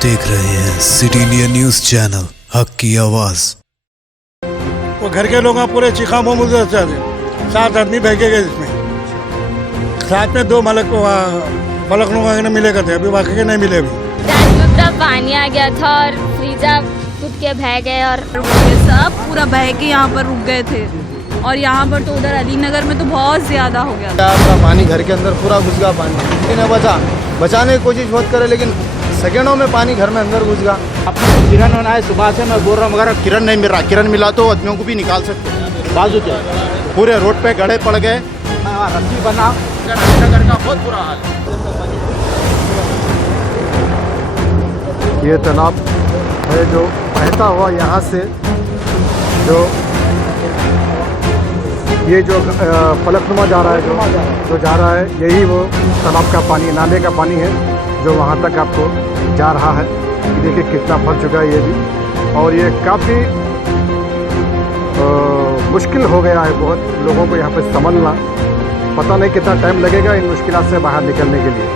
देख रहे हैं सिटी इंडिया न्यूज चैनल, हक की आवाज। वो घर के लोग पूरे चीखा मुँह मुझे 7 आदमी बह के गए इसमें, साथ में 2 मलक मिले करते, अभी बाकी के नहीं मिले। अभी में पूरा पानी आ गया था और फ्रीजा टूट के बह गए और सब पूरा बह के यहाँ पर रुक गए थे। और यहाँ पर तो उधर अलीनगर में तो बहुत ज्यादा हो गया था। पानी घर के अंदर पूरा घुस गया, पानी बचाने की कोशिश बहुत करे, लेकिन सेकेंडों में पानी घर में अंदर घुस गया। आपको किरण होना है, सुबह से मैं बोल रहा हूँ, मगर किरण नहीं मिल रहा। किरण मिला तो आदमियों को भी निकाल सकते। बाजू के पूरे रोड पे गड्ढे पड़ गए, रस्सी बना, नगर का बहुत बुरा हाल। ये तालाब है जो बहता हुआ यहाँ से जो फलकनुमा जा रहा है, जो जा रहा है, यही वो तालाब का पानी, नाले का पानी है जो वहाँ तक आपको जा रहा है। देखिए कितना भर चुका है ये भी, और ये काफ़ी मुश्किल हो गया है बहुत लोगों को यहाँ पे संभलना। पता नहीं कितना टाइम लगेगा इन मुश्किलात से बाहर निकलने के लिए।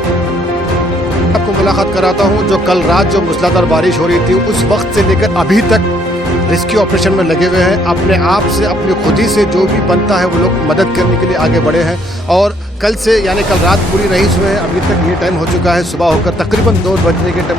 आपको मुलाकात कराता हूँ जो कल रात जो मूसलाधार बारिश हो रही थी, उस वक्त से लेकर अभी तक रेस्क्यू ऑपरेशन में लगे हुए हैं। अपने आप से, अपनी खुद ही से जो भी बनता है वो लोग मदद करने के लिए आगे बढ़े हैं। और कल से यानी कल रात पूरी नहीं सोए, अभी तक ये टाइम हो चुका है, सुबह होकर तकरीबन 2 बजने के टाइम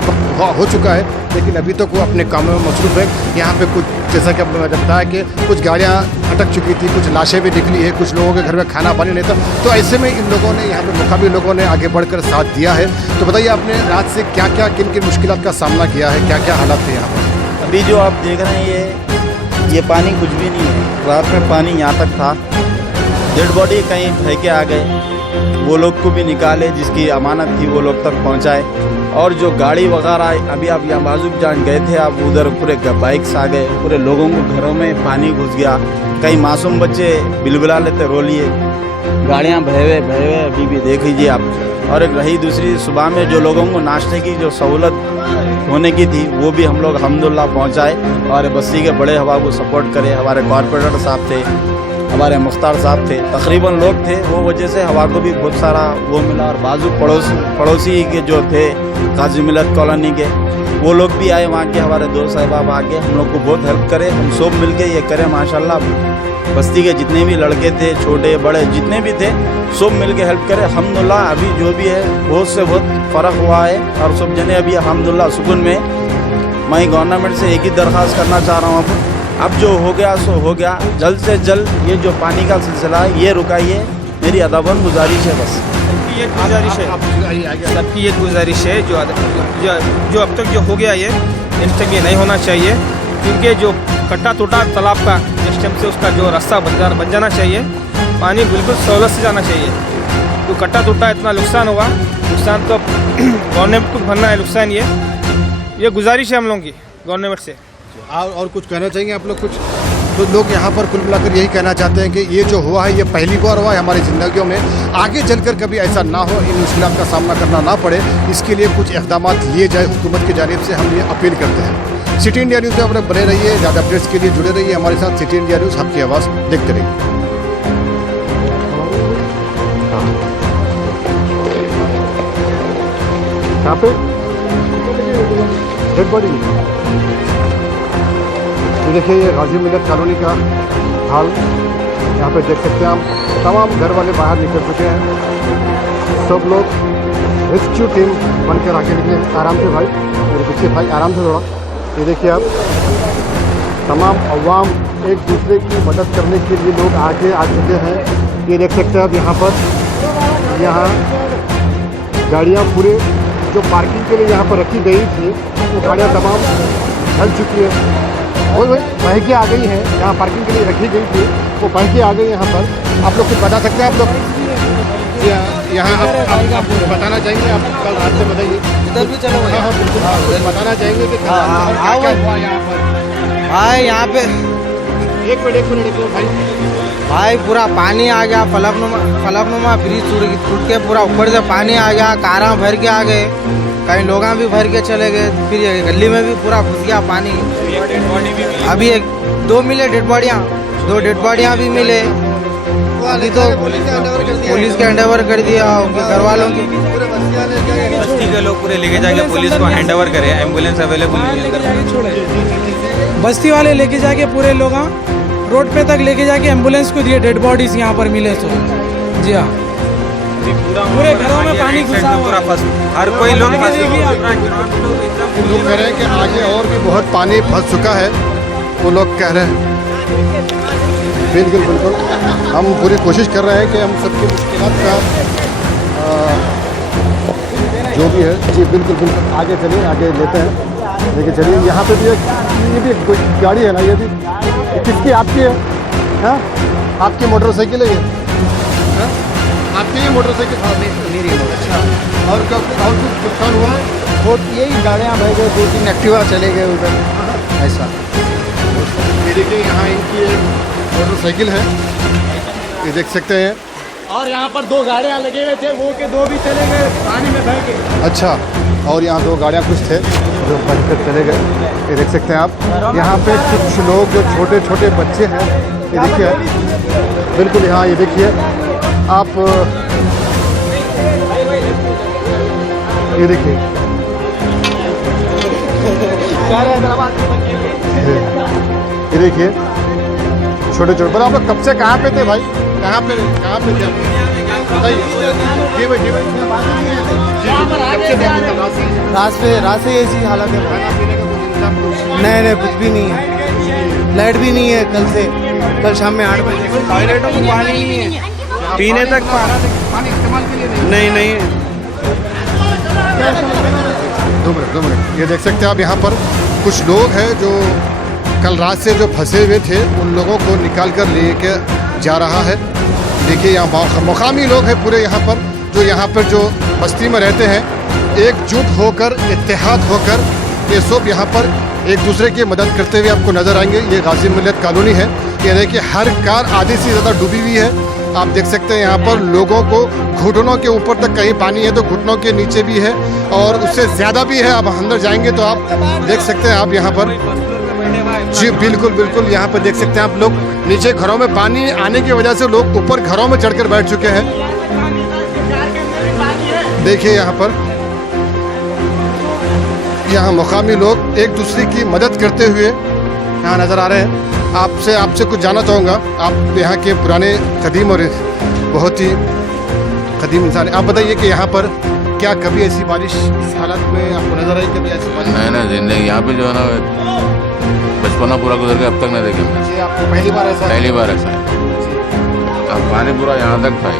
हो चुका है, लेकिन अभी तक वो अपने कामों में मसरूफ़ है। यहाँ पे कुछ, जैसा कि आपने बताया कि कुछ गाड़ियाँ अटक चुकी थी, कुछ लाशें भी निकली है, कुछ लोगों के घर में खाना पानी नहीं था। तो ऐसे में इन लोगों ने, यहाँ पे मुकामी लोगों ने आगे बढ़कर साथ दिया है। तो बताइए आपने रात से क्या क्या, किन किन मुश्किलात का सामना किया है, क्या क्या हालात थे यहाँ पर? अभी जो आप देख रहे हैं ये पानी कुछ भी नहीं है। रात में पानी यहाँ तक था, डेड बॉडी कहीं बह के आ गए, वो लोग को भी निकाले, जिसकी अमानत थी वो लोग तक पहुँचाए। और जो गाड़ी वगैरह, अभी आप यहाँ बाजू जान गए थे, आप उधर पूरे बाइक्स आ गए, पूरे लोगों को घरों में पानी घुस गया। कई मासूम बच्चे बिलबिला लेते, रो लिए, गाड़ियाँ बहे हुए अभी भी देख लीजिए आप। और एक रही दूसरी, सुबह में जो लोगों को नाश्ते की जो सहूलत होने की थी वो भी हम लोग अल्हम्दुलिल्लाह पहुँचाए। और बस्ती के बड़े हवा को सपोर्ट करे, हमारे कॉरपोरेटर साहब थे, हमारे मुख्तार साहब थे, तकरीबन लोग थे, वो वजह से हवा को भी बहुत सारा वो मिला। और बाजू पड़ोसी के जो थे गाजी मिलत कॉलोनी के, वो लोग भी आए, वहाँ के हमारे दोस्त साहब आके हम लोग को बहुत हेल्प करे। हम सब मिल के ये करें माशाल्लाह। बस्ती के जितने भी लड़के थे, छोटे बड़े जितने भी थे, सब मिल के हेल्प करें। अल्हम्दुलिल्लाह अभी जो भी है बहुत से बहुत फ़र्क हुआ है, और सब जने अभी अल्हम्दुलिल्लाह सुकून में। मैं गवर्नमेंट से एक ही दरख्वास्त करना चाह रहा हूँ, अब जो हो गया सो हो गया, जल्द से जल्द ये जो पानी का सिलसिला है ये रुकाइए, मेरी अदबन गुजारिश है। बस सबकी एक गुजारिश है, सबकी एक गुजारिश है, जो अब तक जो हो गया ये नेक्स्ट टाइम ये नहीं होना चाहिए। क्योंकि जो कट्टा टूटा तालाब का, नेक्स्ट टाइम से उसका जो रास्ता बन जाना चाहिए, पानी बिल्कुल सहूलत से जाना चाहिए। तो कट्टा टूटा, इतना नुकसान हुआ, नुकसान तो गवर्नमेंट को भरना है नुकसान। ये गुजारिश है हम लोगों की गवर्नमेंट से। और कुछ कहना चाहेंगे आप लोग? कुछ तो लोग यहाँ पर कुल मिलाकर यही कहना चाहते हैं कि ये जो हुआ है ये पहली बार हुआ है हमारी ज़िंदगियों में, आगे चलकर कभी ऐसा ना हो, इन मुश्किलात का सामना करना ना पड़े, इसके लिए कुछ इक़दाम लिए जाए हुकूमत की जानिब से, हम ये अपील करते हैं। सिटी इंडिया न्यूज़ में अपने बने रहिए, ज़्यादा अपडेट्स के लिए जुड़े रहिए हमारे साथ। सिटी इंडिया न्यूज़, हक की आवाज़, देखते रहिए। यहाँ पे डेड बॉडी देखिए, ये गाजी मिलत कॉलोनी का हाल यहाँ पे देख सकते हैं हम। तमाम घर वाले बाहर निकल चुके हैं, सब लोग रेस्क्यू टीम बनकर आके निकले। आराम से भाई, मेरे पीछे भाई, आराम से थोड़ा। ये देखिए आप, तमाम अवाम एक दूसरे की मदद करने के लिए लोग आगे आ चुके हैं। ये देख सकते हैं आप यहाँ पर, यहाँ गाड़ियाँ पूरे जो पार्किंग के लिए यहाँ पर रखी गई थी, वो गाड़ियाँ तमाम ढल चुकी है, वो बह के आ गई हैं। जहाँ पार्किंग के लिए रखी गई थी वो बह के आ गई यहाँ पर। आप लोग कुछ बता सकते हैं? आप लोग यहाँ आप बताना चाहेंगे? आप कल रात से बताइए, इधर भी चलो। हाँ बिल्कुल, कुछ बताना चाहेंगे कि क्या हुआ यहाँ पर? भाई यहाँ पे एक मिनट भाई पूरा पानी आ गया, फलकनुमा ब्रिज टूट के पूरा ऊपर से पानी आ गया, कारा भर के आ गए, कहीं लोग भी भर के चले गए, फिर गली में भी पूरा घुस गया पानी। अभी 2 मिले डेड बॉडियाँ, 2 डेड बॉडियाँ भी मिले। अभी तो पुलिस के हैंडओवर कर दिया, उनके घर वालों की। बस्ती के लोग पूरे लेके जाके पुलिस को हैंडओवर करे, एम्बुलेंस अवेलेबल नहीं है। बस्ती वाले लेके जाके पूरे लोग रोड पे तक लेके जाके एम्बुलेंस को दिए, डेड बॉडीज यहाँ पर मिले तो। जी हाँ, पूरे घरों में पानी घुसा हुआ है। हर कोई लोग लोग कह रहे हैं कि आगे और भी बहुत पानी फंस चुका है, वो लोग कह रहे हैं। बिल्कुल बिल्कुल, हम पूरी कोशिश कर रहे हैं कि हम सबकी मुश्किलात का जो भी है। जी बिल्कुल बिल्कुल, आगे चलिए, आगे लेते हैं। लेकिन चलिए, यहाँ पे भी ये भी कोई गाड़ी है ना, ये भी किसकी? आपकी है? हाँ, आपकी मोटरसाइकिल है ये? हाँ? आपकी ये मोटरसाइकिल? हाँ, मेरी। अच्छा, और क्या और कुछ नुकसान हुआ है? वो यही गाड़ियाँ बह गए, 2-3 एक्टिवा चले गए उधर, ऐसा। ये देखिए, यहाँ इनकी एक मोटरसाइकिल है, ये देख सकते हैं। और यहाँ पर 2 गाड़ियाँ लगे हुए थे, वो के 2 भी चले गए, पानी में बह गए। अच्छा, और यहाँ 2 गाड़ियाँ कुछ थे जो बंद कर चले गए, ये देख सकते हैं आप। यहाँ पे कुछ लोग जो छोटे छोटे बच्चे हैं, ये देखिए बिल्कुल, यहाँ ये देखिए आप, ये देखिए ये देखिए छोटे छोटे। पर आप लोग कब से कहाँ पे थे भाई? कहाँ पे थे आप? बताइए। जी भाई, जी भाई, रात से ऐसी हालत है। नहीं, कुछ भी नहीं है, लाइट भी नहीं है कल शाम में 8 बजे। टॉयलेटों में पानी नहीं है, पीने तक पानी इस्तेमाल के लिए नहीं। 2 मिनट। ये देख सकते हैं आप, यहाँ पर कुछ लोग हैं जो कल रात से जो फंसे हुए थे, उन लोगों को निकाल कर लेके जा रहा है। देखिए, यहाँ मुकामी लोग हैं पूरे यहाँ पर, जो यहाँ पर जो बस्ती में रहते हैं, एकजुट होकर, इत्तेहाद होकर ये सब यहाँ पर एक दूसरे की मदद करते हुए आपको नज़र आएंगे। ये गाजी मिल्लत कॉलोनी है। ये देखिए, हर कार आधी से ज़्यादा डूबी हुई है। आप देख सकते हैं यहाँ पर लोगों को घुटनों के ऊपर तक कहीं पानी है तो घुटनों के नीचे भी है, और उससे ज़्यादा भी है। आप अंदर जाएंगे तो आप देख सकते हैं आप यहाँ पर। जी बिल्कुल बिल्कुल, यहाँ पर देख सकते हैं आप लोग, नीचे घरों में पानी आने की वजह से लोग ऊपर घरों में चढ़कर बैठ चुके हैं। देखिए यहाँ पर, यहाँ मुकामी लोग एक दूसरे की मदद करते हुए यहाँ नज़र आ रहे हैं। आपसे कुछ जानना चाहूँगा, आप यहाँ के पुराने कदीम और बहुत ही कदीम इंसान हैं। आप बताइए कि यहाँ पर क्या कभी ऐसी बारिश इस हालत में आपको नज़र आई? कभी ऐसी बारिश? नहीं, जिंदगी यहाँ पे जो है ना, बचपना पूरा गुजर गया, अब तक नहीं देखे हमने। जी, आपको पहली बार ऐसा? पहली बार ऐसा है। अब पानी पूरा यहाँ तक था।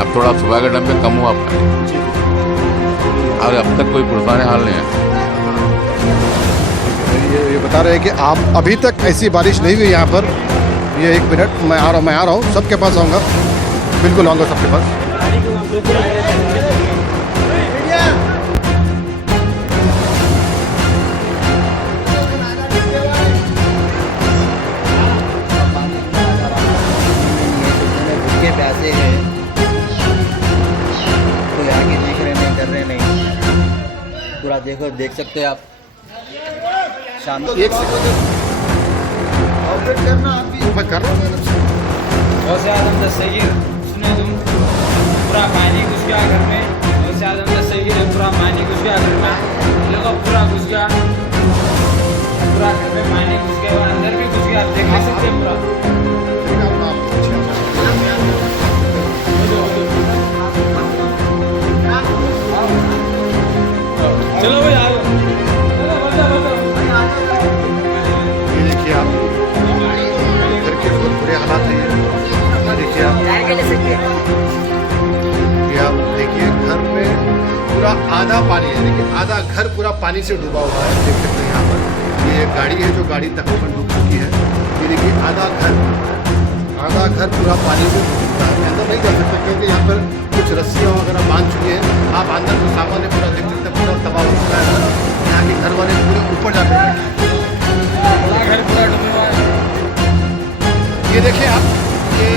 अब थोड़ा सुबह के टाइम पे कम हुआ पानी, और अब तक कोई पुरसाने हाल नहीं है। ये बता रहे हैं कि आप अभी तक ऐसी बारिश नहीं हुई यहाँ पर। ये 1 मिनट, मैं आ रहा हूँ, सबके पास आऊँगा, बिल्कुल आऊँगा सबके पास। प्यासे हैं, कोई आगे देख रहे नहीं, कर रहे नहीं, पूरा देखो, देख सकते हैं आप। शाम एक मैं कर रहा हूँ। सुने तुम, पूरा पानी घुस गया घर में, पूरा पानी घुस गया घर में, लोगों पूरा घुस गया, पूरा घर में पानी घुस गया, अंदर भी घुस गया, आप देख नहीं सकते पूरा। चलो भाई, आओ। ये देखिए आप, घर के बहुत बुरे हालात हैं। देखिए आप, ये आप देखिए, घर में पूरा आधा पानी है। देखिए, आधा घर पूरा पानी से डूबा हुआ है। देख सकते हैं यहाँ पर, ये एक गाड़ी है जो गाड़ी तकरीबन डूब चुकी है। ये देखिए, आधा घर पूरा पानी से डूब चुका है। अंदर नहीं जा सकते क्योंकि यहाँ पर कुछ रस्सियाँ वगैरह बांध चुकी हैं। आप अंदर जो सामान है पूरा देख सकते हैं, पूरा तबाह हो चुका है। यहाँ के घर वाले पूरे ऊपर जाते हैं। ये देखिए आप, ये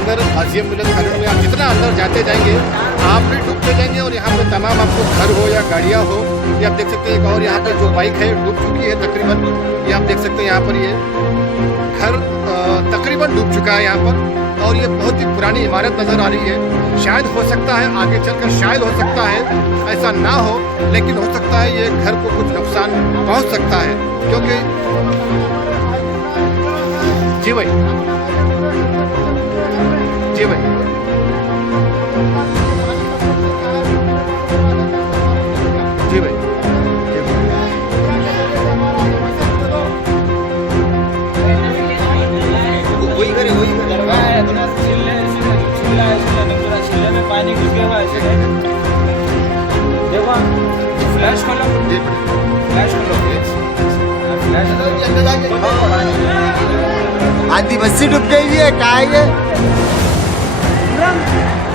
अंदर हाजिया मिलत कॉलोनी में आप जितना अंदर जाते जाएंगे आप भी डूबते जाएंगे और यहाँ पे तमाम आपको घर हो या गाड़ियाँ हो, ये आप देख सकते हैं। एक और यहाँ पे जो बाइक है डूब चुकी है तकरीबन, ये आप देख सकते हैं। यहाँ पर ये घर तकरीबन डूब चुका है यहाँ पर, और ये बहुत ही पुरानी इमारत नज़र आ रही है। शायद हो सकता है आगे चलकर शायद हो सकता है ऐसा ना हो, लेकिन हो सकता है ये घर को कुछ नुकसान पहुँच सकता है, क्योंकि जी भाई जी भाई जी भाई वही करे में पानी घुस गया हुआ ऐसे देखो फ्लैश खोलो, फ्लैश खोलो, आधी बस्सी डूब गई है। क्या है ये?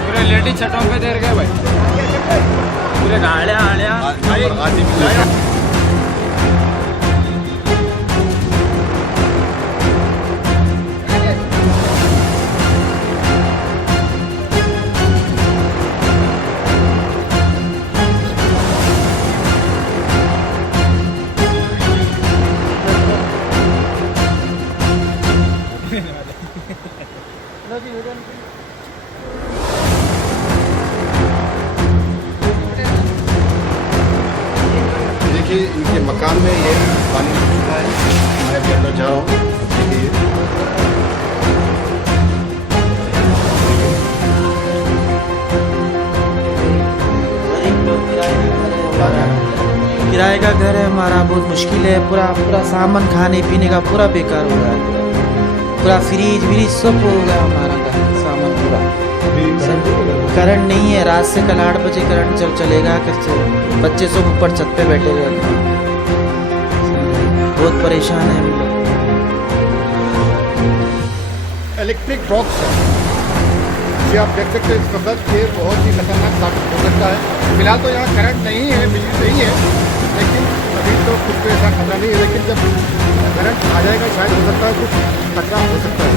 पूरे लेडीज छतों पे देर गए भाई, पूरे गाड़ियाँ देखिए इनके मकान में ये पानी घुस चुका है। मैं भी अंदर जा रहा हूँ। देखिए किराए का घर है हमारा, बहुत मुश्किल है। पूरा सामान खाने पीने का पूरा बेकार हो रहा है। पूरा फ्रिज सब हो गया हमारा घर सामान पूरा। करंट नहीं है, रात से कल 8 बजे करंट चलेगा। बच्चे सब ऊपर छत पे बैठे हुए हैं, बहुत परेशान है हम लोग। इलेक्ट्रिक बॉक्स है जी, आप देख सकते हैं इस वक्त ये बहुत ही खतरनाक साबित हो सकता है। फिलहाल तो यहाँ करंट नहीं है, बिजली नहीं है, लेकिन अभी तो कुछ भी ऐसा खतरा नहीं है। लेकिन जब करंट आ जाएगा शायद हो सकता है कुछ खतरा हो सकता है।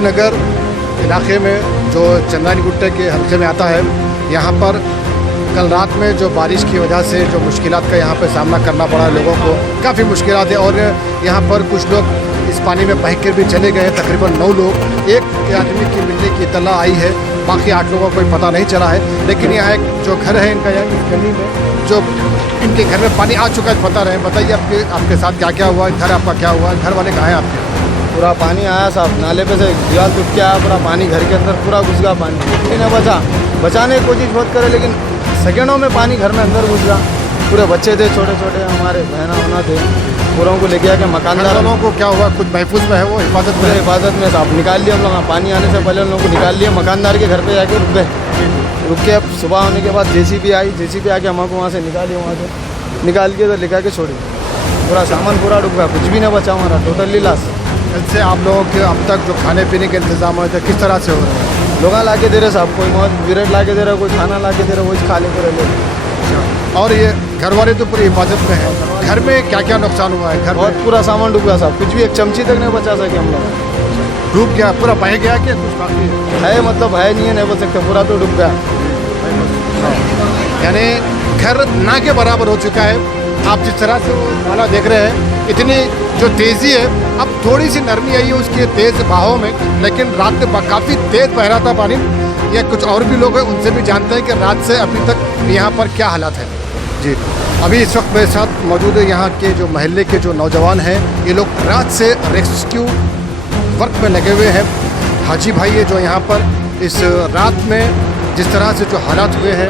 नगर इलाके में जो चंदानी गुट्टे के हल्के में आता है, यहाँ पर कल रात में जो बारिश की वजह से जो मुश्किलात का यहाँ पे सामना करना पड़ा लोगों को, काफ़ी मुश्किलात है। और यहाँ पर कुछ लोग इस पानी में बह कर भी चले गए, तकरीबन 9 लोग। एक आदमी की मिलने की इत्तला आई है, बाकी 8 लोगों को कोई पता नहीं चला है। लेकिन यहाँ एक जो घर है इनका, यहाँ इस गली में जो इनके घर में पानी आ चुका है, बता रहे हैं। बताइए आपके साथ क्या क्या हुआ, घर आपका क्या हुआ, घर वाले कहाँ हैं आपके? पूरा पानी आया साहब, नाले पे से दीवार टूट के आया, पूरा पानी घर के अंदर पूरा घुस गया। पानी नहीं बचाने की कोशिश बहुत करे, लेकिन सेकेंडों में पानी घर में अंदर घुस गया। पूरे बच्चे थे छोटे छोटे, हमारे बहना होना थे, पूरों को लेके आके मकानदारों को क्या हुआ, कुछ महफूज में है वो, हिफाजत में? हिफाजत में साहब निकाल लिया हम लोग। पानी आने से पहले उन लोगों को निकाल लिया, मकानदार के घर पे जाके रुक के अब सुबह होने के बाद जेसीबी आई, जेसीबी आके हमको वहाँ से निकाली, वहाँ से निकाल के इधर लिखा के छोड़ी। पूरा सामान पूरा डूब गया, कुछ भी नहीं बचा हमारा, टोटली लॉस। इससे आप लोगों के अब तक जो खाने पीने के इंतजाम हुए थे किस तरह से हो रहे हैं? लोग ला के दे रहे साहब, कोई मौत ब्रेड ला के दे रहा, कोई खाना ला के दे रहा, वही खा लेते रहे लोग। और ये घर वाले तो पूरी हिफाजत में है। घर में क्या क्या नुकसान हुआ है? घर बहुत पूरा सामान डूब गया साहब, कुछ भी एक चमची तक नहीं बचा सके हम लोग। डूब गया, पूरा बह गया कि कुछ बाकी है? मतलब है नहीं है, नहीं बोल सकते, पूरा तो डूब गया। यानी घर ना के बराबर हो चुका है। आप जिस तरह से वाला देख रहे हैं, इतनी जो तेज़ी है, अब थोड़ी सी नरमी आई है उसकी तेज़ बहाव में, लेकिन रात में काफ़ी तेज़ बह रहा था पानी। या कुछ और भी लोग हैं, उनसे भी जानते हैं कि रात से अभी तक यहाँ पर क्या हालात है। जी, अभी इस वक्त मेरे साथ मौजूद है यहाँ के जो महल्ले के जो नौजवान हैं। ये लोग रात से रेस्क्यू वर्क में लगे हुए हैं। हाजी भाई है जो यहाँ पर इस रात में जिस तरह से जो हालात हुए हैं,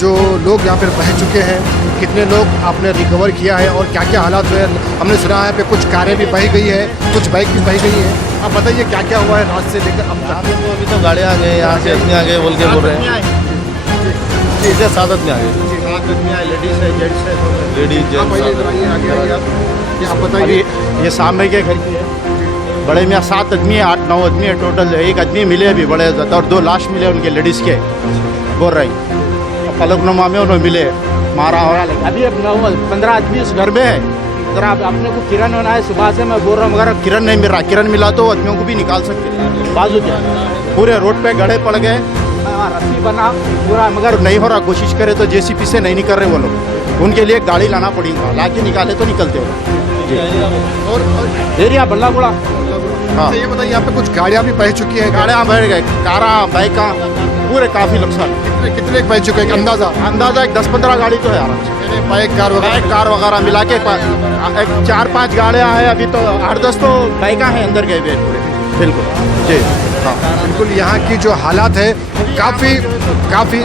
जो लोग यहाँ पर बह चुके हैं, कितने लोग आपने रिकवर किया है और क्या क्या हालात हुए हैं। हमने सुना है यहाँ पे कुछ कारें भी बह गई है, कुछ बाइक भी बह गई है। आप बताइए क्या क्या हुआ है रात से लेकर अब तक। अभी तो गाड़ी आ गए, यहाँ से इतने आ गए बोल के बोल रहे हैं। सीधे 7 आदमी आ गए, 7 आदमी आए, लेडीज है, जेंट्स है, लेडीज जेंट्स। आप बताइए, ये सामने के घर की है, बड़े में 7 आदमी है, 8-9 आदमी है टोटल। एक आदमी मिले अभी बड़े और 2 लाश मिले उनके लेडीज़ के, बोल रही फलकनुमा में उन्होंने मिले, मारा हो रहा। अभी 15 आदमी इस घर में है। अगर आप अपने को किरण होना है, सुबह से मैं बोल रहा हूँ, अगर किरण नहीं मिल रहा, किरण मिला तो आदमियों को भी निकाल सकते। बाजू क्या पूरे रोड पे गड्ढे पड़ गए, रस्सी बना पूरा, मगर नहीं हो रहा। कोशिश करे तो जेसीबी से नहीं निकल रहे वो लोग, उनके लिए गाड़ी लाना पड़ेगा, ला के निकाले तो निकलते हो। और एरिया बल्ला गुड़ा। हाँ, ये बताइए यहाँ पे कुछ गाड़ियाँ भी बह चुकी हैं। गाड़ियाँ बह गए, कारा बाइका पूरे काफ़ी नुकसान। कितने बह चुके हैं अंदाजा एक 10-15 गाड़ी तो है आराम से, बाइक कार वगैरह मिला के 4-5 गाड़ियाँ हैं। अभी तो 8-10 तो बाइका हैं अंदर गए हुए पूरे। बिल्कुल जी, हाँ बिल्कुल। यहाँ की जो हालात है काफ़ी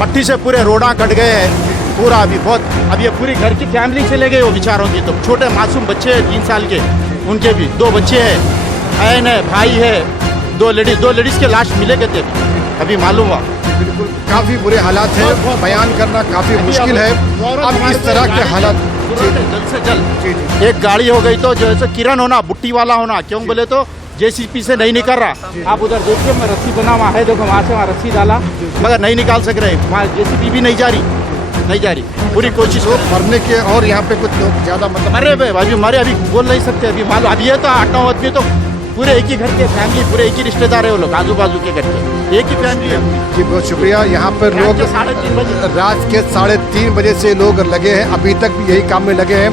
मट्टी से पूरे रोड़ा कट गए हैं पूरा। अभी बहुत, अब ये पूरी घर की फैमिली चले गए वो बेचारों की। तो छोटे मासूम बच्चे हैं 3 साल के, उनके भी 2 बच्चे हैं, बहन है, भाई है, 2 लेडीज़ के लाश मिले गए थे अभी मालूम हुआ। बिल्कुल काफ़ी बुरे हालात हैं, बयान करना काफ़ी मुश्किल है। अब इस तरह के हालात जल्द से जल्द एक गाड़ी हो गई तो जैसे किरण होना, बुट्टी वाला होना, क्यों बोले तो जेसीपी से नहीं निकल रहा। आप उधर देखिए, मैं रस्सी बना हुआ है, देखो वहाँ से वहाँ रस्सी डाला, मगर नहीं निकाल सक रहे। वहाँ जेसीपी भी नहीं जा रही, पूरी कोशिश हो मरने के। और यहाँ पे कुछ लोग ज़्यादा मतलब मरे अभी बोल नहीं सकते अभी मालूम। अब ये तो 8-9 आदमी तो पूरे एक ही घर के फैमिली, पूरे एक ही रिश्तेदार है वो लोग, आजू बाजू के घर के एक ही फैमिली है। जी बहुत शुक्रिया। यहाँ पर लोग 3:30 बजे रात के 3:30 बजे से लोग लगे हैं, अभी तक भी यही काम में लगे हैं।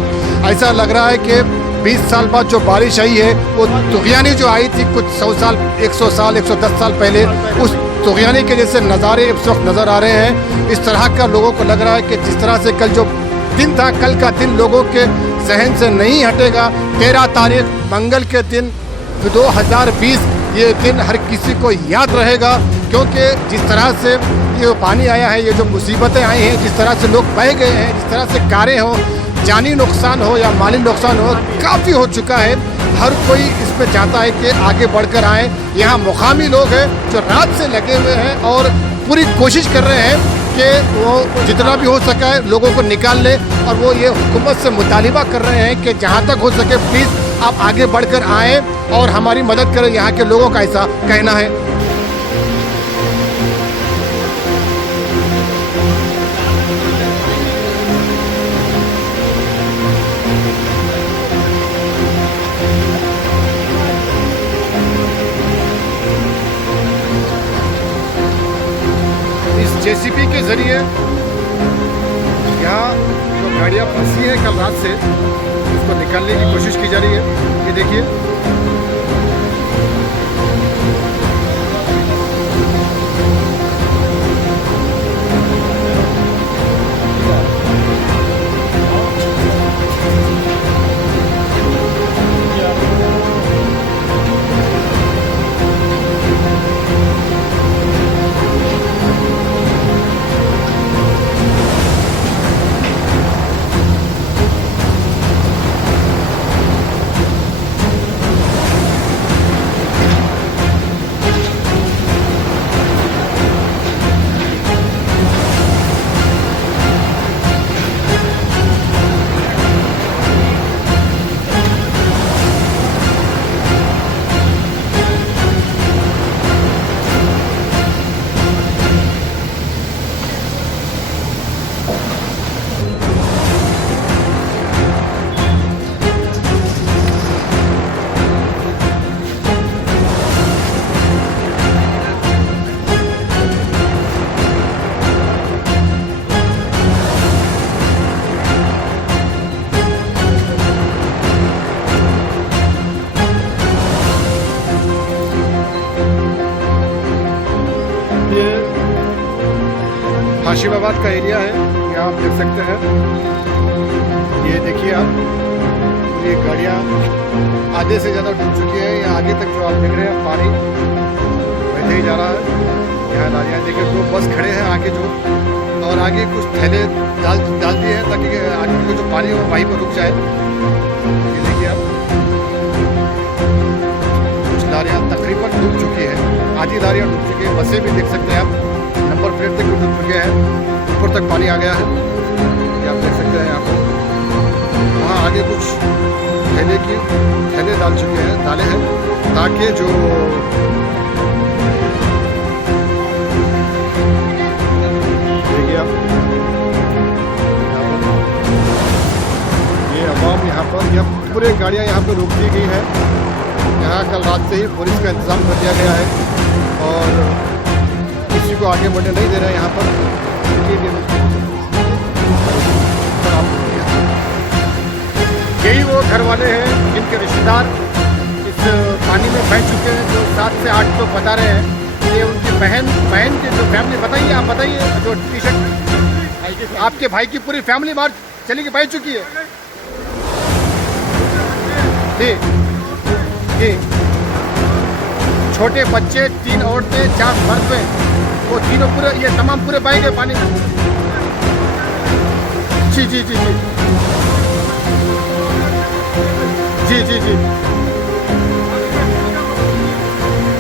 ऐसा लग रहा है कि 20 साल बाद जो बारिश आई है, वो तुगयानी जो आई थी कुछ 100 साल, 110 साल पहले, उस तुगयानी के जैसे नज़ारे इस वक्त नज़र आ रहे हैं। इस तरह का लोगों को लग रहा है कि जिस तरह से कल जो दिन था, कल का दिन लोगों के जहन से नहीं हटेगा। 13 तारीख मंगल के दिन 2020, ये दिन हर किसी को याद रहेगा, क्योंकि जिस तरह से ये पानी आया है, ये जो मुसीबतें आई हैं, जिस तरह से लोग बह गए हैं, जिस तरह से कारें हों, जानी नुकसान हो या माली नुकसान हो, काफ़ी हो चुका है। हर कोई इसमें चाहता है कि आगे बढ़कर आए। यहाँ मुकामी लोग हैं जो रात से लगे हुए हैं और पूरी कोशिश कर रहे हैं कि वो जितना भी हो सका है लोगों को निकाल ले, और वो ये हुकूमत से मुतालिबा कर रहे हैं कि जहाँ तक हो सके प्लीज़ आप आगे बढ़कर आएँ और हमारी मदद करें। यहाँ के लोगों का ऐसा कहना है। इस जेसीबी के जरिए यहाँ जो गाड़ियाँ फंसी हैं कल रात से, उसको निकालने की कोशिश की जा रही है। ये देखिए, हाशिमाबाद का एरिया है, यहाँ आप देख सकते हैं। ये देखिए आप, और ये गाड़ियाँ आधे से ज़्यादा डूब चुकी है। यहाँ आगे तक जो आप देख रहे हैं पानी बहते ही जा रहा है। यहाँ नालियाँ देखिए, 2 बस खड़े हैं आगे जो, और आगे कुछ थैले डाल दिए हैं ताकि आगे का जो पानी है वो वहीं पर रुक जाए। ये देखिए आप, कुछ लारियाँ तकरीबन डूब चुकी है, आधी लारियाँ डूब चुकी है। बसें भी देख सकते हैं आप, नंबर प्लेट तक डूब चुके हैं, ऊपर तक पानी आ गया है, ये आप देख सकते हैं यहाँ पर। वहाँ आगे कुछ थैले डाले हैं ताकि जो देखिए आप, ये अवाम यहाँ पर, यह पूरे गाड़ियाँ यहाँ पर रोक दी गई है। यहाँ कल रात से ही पुलिस का इंतज़ाम कर दिया गया है और किसी को आगे बढ़ने नहीं दे रहे हैं यहाँ पर। यही वो घर वाले हैं जिनके रिश्तेदार इस पानी में बह चुके हैं, जो 7 से 8 लोग बता रहे हैं। ये उनकी बहन की जो फैमिली, बताइए आप, बताइए, जो टी-शर्ट आपके भाई की पूरी फैमिली बाहर चली गई, बह चुकी है। जी जी, छोटे बच्चे, 3 औरतें, 4 मर्द हैं, वो तीनों पूरे, ये तमाम पूरे बह गए पानी में। जी जी जी जी जी जी जी,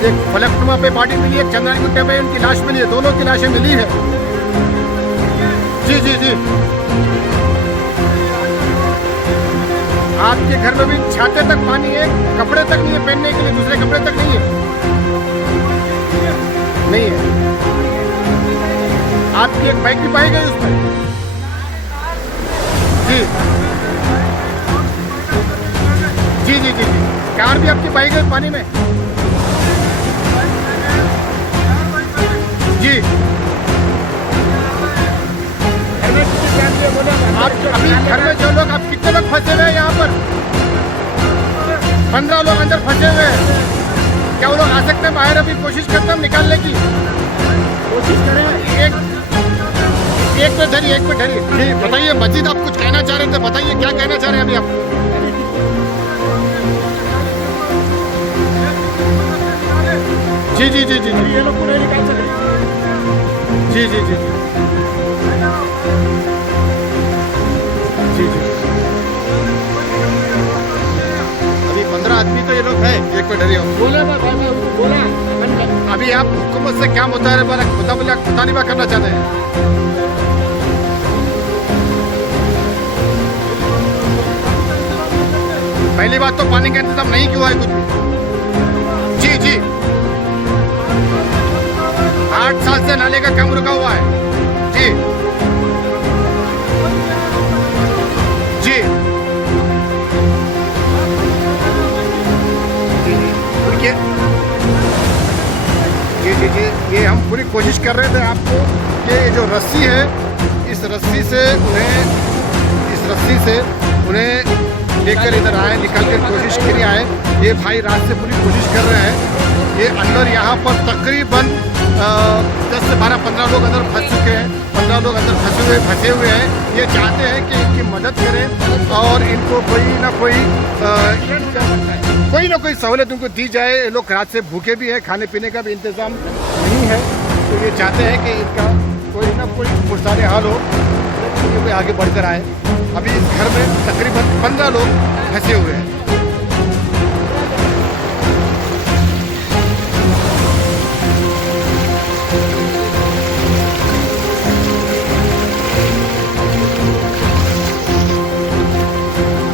एक फलकनुमा पे बॉडी मिली है, चंद्रायन गुट्टे पे उनकी लाश मिली है, दोनों की लाशें मिली है। जी जी जी, आपके घर में भी छाते तक पानी है, कपड़े तक नहीं है पहनने के लिए, दूसरे कपड़े तक नहीं है, नहीं है। आपकी एक बाइक भी पाई गई उसमें। जी जी जी जी जी, कार भी आपकी पाई गई पानी में। जी, आप अभी घर में जो लोग, आप कितने लोग फंसे हुए हैं यहाँ पर? 15 लोग अंदर फंसे हुए हैं। क्या वो लोग आ सकते हैं बाहर? अभी कोशिश करते हैं हम निकालने की, कोशिश करें। एक मिनट धरिए, एक मिनट धरिए। जी बताइए मजीद, आप कुछ कहना चाह रहे थे, बताइए क्या कहना चाह रहे हैं अभी आप? जी जी जी जी, ये लोग को नहीं निकाल सकते। जी जी जी जी जी, अभी 15 आदमी तो ये लोग हैं। एक मिनट डरिए, बोला अभी आप हुकूमत से क्या मुतालिबा करना चाहते हैं? पहली बात तो पानी का इंतजाम नहीं किया है कुछ भी। जी जी, 8 साल से नाले का काम रुका हुआ है। जी जी जी जी जी जी, ये हम पूरी कोशिश कर रहे थे आपको कि जो रस्सी है, इस रस्सी से उन्हें लेकर इधर आए, निकाल कर कोशिश के लिए आए। ये भाई रात से पूरी कोशिश कर रहे हैं। ये अंदर यहाँ पर तकरीबन 10 से 12, 15 लोग अंदर फंस चुके हैं। 15 लोग अंदर फंसे हुए हैं। ये चाहते हैं कि इनकी मदद करें और इनको कोई ना कोई सहूलत उनको दी जाए। ये लोग रात से भूखे भी हैं, खाने पीने का भी इंतज़ाम नहीं है, तो ये चाहते हैं कि इनका कोई ना कोई पुरसाने हाल हो, तो कोई आगे बढ़कर आए। अभी इस घर में तकरीबन 15 लोग फंसे हुए हैं।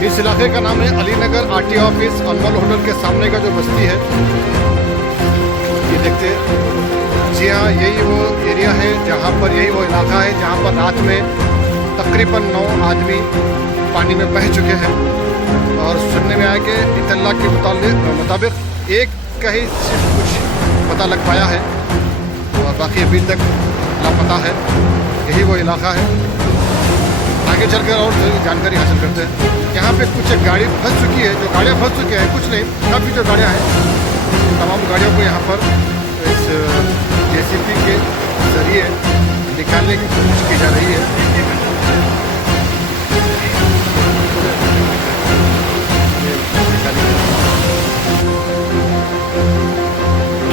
इस इलाके का नाम है अलीनगर आरटीओ ऑफिस, अनमोल होटल के सामने का जो बस्ती है, ये देखते हैं। जी हाँ, यही वो एरिया है जहाँ पर, यही वो इलाका है जहाँ पर रात में तकरीबन 9 आदमी पानी में बह चुके हैं। और सुनने में आया कि इतला के मुताबिक एक का ही सिर्फ कुछ पता लग पाया है और बाकी अभी तक लापता है। यही वो इलाका है। आगे चलकर और जानकारी हासिल करते हैं। यहाँ पे कुछ गाड़ी फंस चुकी है, जो गाड़ियाँ फंस चुकी हैं, कुछ नहीं, काफ़ी जो गाड़ियाँ हैं, तमाम गाड़ियों को यहाँ पर इस जेसीबी के जरिए निकालने की कोशिश की जा रही है।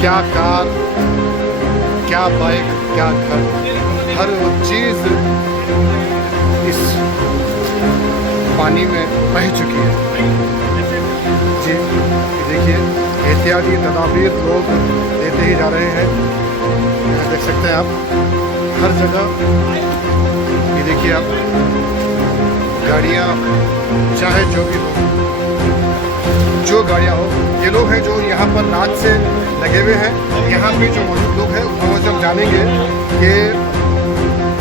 क्या कार, क्या बाइक, क्या घर, हर वो चीज़ इस पानी में बह चुकी है। जी देखिए, एहतियाती तदाबीर लोग लेते ही जा रहे हैं। यहाँ देख सकते हैं आप, हर जगह ये देखिए आप, गाड़ियाँ चाहे जो भी हो, जो गाड़ियाँ हो, ये लोग हैं जो यहाँ पर रात से लगे हुए हैं। यहाँ पे जो मौजूद लोग हैं वो जब जानेंगे कि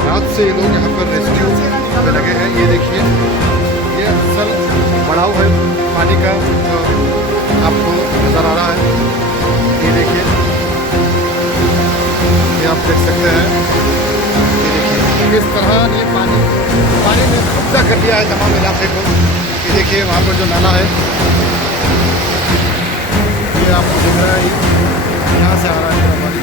रात से ये लोग यहाँ पर रेस्क्यू में लगे हैं। ये देखिए, ये असल बढ़ाव है पानी का जो आपको नज़र आ रहा है। ये देखिए, ये आप देख सकते हैं। ये देखिए किस तरह ये पानी ने कब्जा कर लिया है तमाम इलाके को। ये देखिए वहाँ पर जो नाला है, ये आपको दिख रहा है, यहाँ से आ रहा है पानी।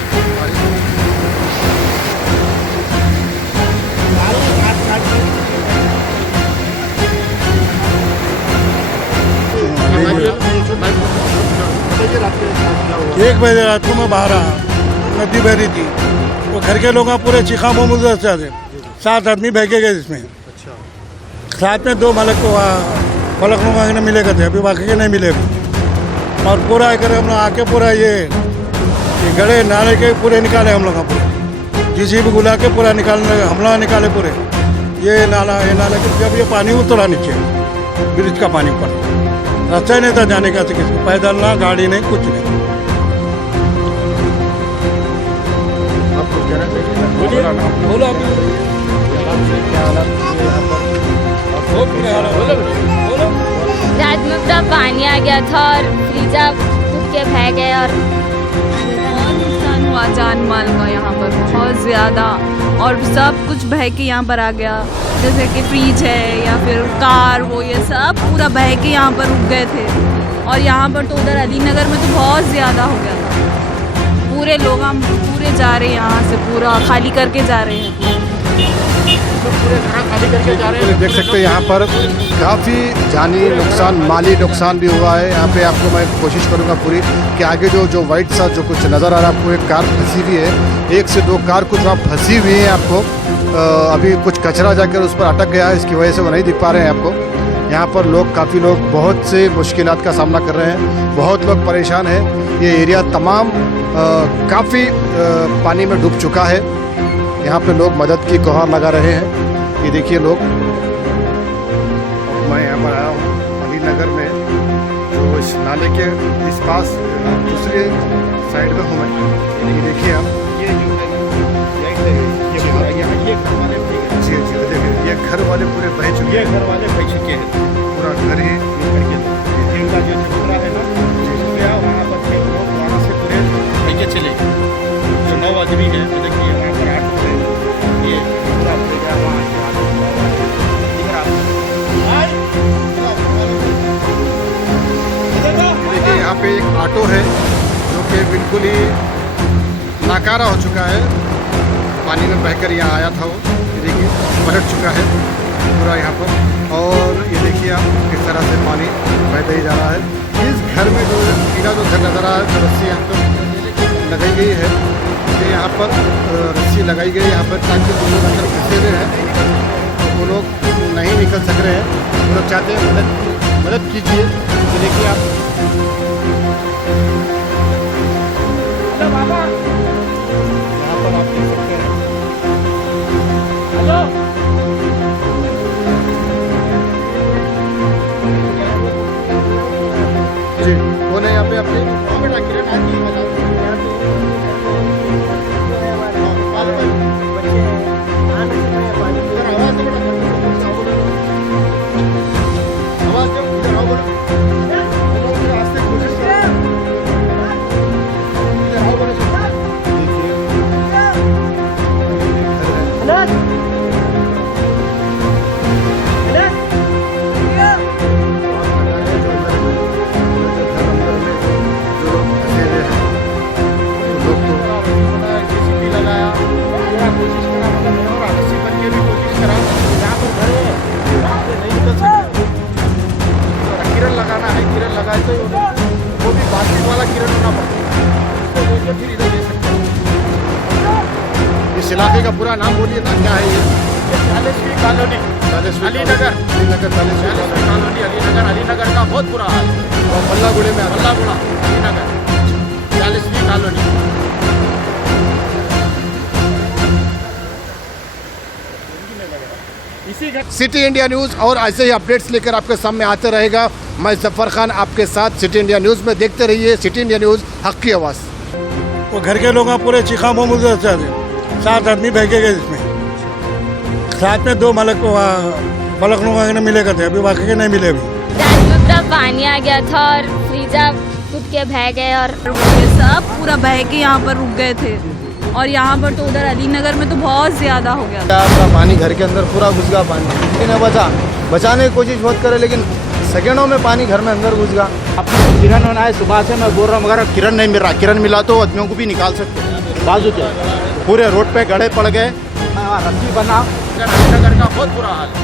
एक बजे रात को मैं बाहर आया, नदी बह रही थी, वो घर के लोग पूरे चीखा मोमुद्दत से आते, 7 आदमी बह के गए जिसमें। साथ में 2 मालक को फलकनुमा के मिले थे, अभी बाकी के नहीं मिले। और पूरा एक हम लोग आके पूरा ये गड़े नाले के पूरे निकाले हम लोग पूरे, जिसी भी बुला के पूरा निकालने लगे, हम लोग निकाले पूरे। ये नाला के जब ये पानी उतरा नीचे, ब्रिज का पानी ऊपर, रास्ता ही नहीं था जाने का, किसी को पैदल ना, गाड़ी नहीं, कुछ नहीं। बोलो रात में पूरा पानी आ गया था और फ्रीजा टूट के बह गए और बहुत नुकसान हुआ जान माल का यहाँ पर, बहुत ज़्यादा। और सब कुछ बह के यहाँ पर आ गया, जैसे कि फ्रिज है या फिर कार, वो ये सब पूरा बह के यहाँ पर रुक गए थे। और यहाँ पर तो उधर अली नगर में तो बहुत ज़्यादा हो गया था। पूरे लोग हम पूरे जा रहे हैं, यहाँ से पूरा खाली करके जा रहे हैं। देख सकते हैं यहाँ पर काफ़ी जानी नुकसान, माली नुकसान भी हुआ है। यहाँ पे आपको मैं कोशिश करूँगा पूरी कि आगे जो वाइट सा जो कुछ नज़र आ रहा है आपको, एक कार फंसी हुई है, 1 से 2 कार कुछ वहाँ फंसी हुई है आपको। अभी कुछ कचरा जाकर उस पर अटक गया है, इसकी वजह से वो नहीं दिख पा रहे हैं आपको। यहाँ पर काफ़ी लोग बहुत से मुश्किलात का सामना कर रहे हैं, बहुत लोग परेशान हैं। ये एरिया तमाम काफ़ी पानी में डूब चुका है। यहाँ पे लोग मदद की गुहार लगा रहे हैं। ये देखिए लोग, मैं यहाँ पर आया हूँ अली नगर में, जो इस नाले के इस पास दूसरे साइड में हूँ मैं। ये देखिए आप, जी देखिए, ये घर वाले पूरे बह चुके हैं, पूरा घर ही जिनका जो झगड़ा है ना, गया वहाँ पर 6 लोग वहाँ से पूरे भैया चले गए। जो 9 आदमी है, देखिए वहाँ पर 8 है, ये पूरा हो गया वहाँ से देखिए यहाँ पे एक ऑटो है जो कि बिल्कुल ही नाकारा हो चुका है, पानी में बहकर यहाँ आया था वो। ये देखिए पलट चुका है पूरा यहाँ पर। और ये देखिए आप किस तरह से पानी बहते ही जा रहा है। इस घर में जो पीला जो घर नज़र आ रहा है, जो रस्सी यहाँ पर लगाई गई है, ये यहाँ पर रस्सी लगाई गई यहाँ पर, ताकि वो लोग अंदर फंसे हुए हैं, वो लोग नहीं निकल सक रहे हैं। वो लोग चाहते हैं मदद कीजिए। ये देखिए आप, यहाँ पर आप देख सकते हैं। जी कौन है यहाँ पे अपने इलाके का पूरा नाम बोलिए ना, क्या है ये? चालीसवीं कॉलोनी अलीनगर कॉलोनी अलीनगर का बहुत बुरा हाल है। और पल्लागुड़े में आता है। पल्लागुड़ा अलीनगर 40वीं कॉलोनी। सिटी इंडिया न्यूज़ और ऐसे ही अपडेट्स लेकर आपके सामने आते रहेगा। मैं जफर खान आपके साथ सिटी इंडिया न्यूज़ में। देखते रहिए सिटी इंडिया न्यूज़, हक की आवाज़। वो घर के लोग पूरे चीखा मुँह से थे, 7 आदमी फेंके गए इसमें। साथ में 2 फलकनुमा के मिले थे, अभी बाकी के नहीं मिले अभी। पूरा पानी आ गया था और फ्रीजा कूद के बह गए और ये सब पूरा बह के यहाँ पर रुक गए थे। और यहाँ पर तो उधर अलीनगर में तो बहुत ज़्यादा हो गया था। आपका पानी घर के अंदर पूरा घुस गया पानी, लेकिन बचाने की कोशिश बहुत करे, लेकिन सेकेंडों में पानी घर में अंदर घुस गया। आपको किरण होना है, सुबह से मैं बोल रहा हूँ, मगर किरण नहीं मिल रहा। किरण मिला तो आदमियों को भी निकाल सकते। बाजू के पूरे रोड पे गड्ढे पड़ गए, रस्सी बना। अलीनगर का बहुत बुरा हाल है।